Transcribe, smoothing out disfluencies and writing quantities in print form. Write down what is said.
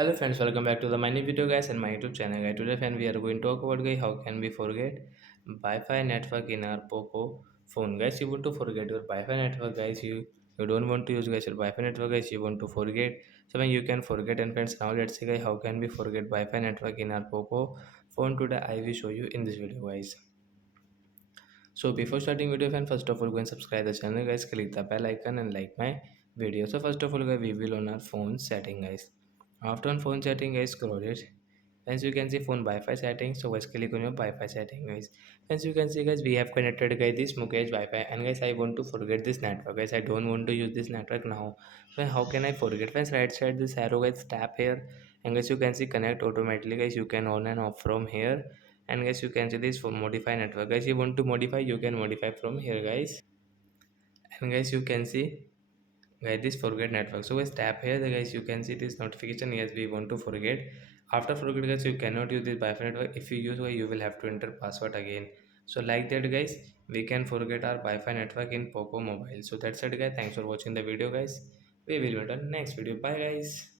Hello friends, welcome back to the my new video guys and my YouTube channel guys. Today friend we are going to talk about guys how can we forget Wi-Fi network in our Poco phone guys. You want to forget your Wi-Fi network guys. You don't want to use guys your Wi-Fi network guys. You want to forget. So when you can forget and friends now let's see guys how can we forget Wi-Fi network in our Poco phone. Today I will show you in this video guys. So before starting video fan, first of all go and subscribe the channel guys. Click the bell icon and like my video. So first of all guys we will on our phone setting guys. After on phone setting guys scroll it. As you can see phone Wi-Fi settings. So guys click on your Wi-Fi setting guys. As you can see guys we have connected guys this Mukesh Wi-Fi and guys I want to forget this network guys. I don't want to use this network now. So how can I forget? Friends right side this arrow guys tap here and guys you can see connect automatically guys. You can on and off from here and guys you can see this for modify network guys. You want to modify you can modify from here guys and guys you can see guys this forget network. So guys tap here the guys you can see this notification. Yes we want to forget. After forget guys you cannot use this Wi-Fi network. If you use you will have to enter password again. So like that guys we can forget our Wi-Fi network in Poco mobile. So that's it guys, thanks for watching the video guys. We will meet on next video. Bye guys.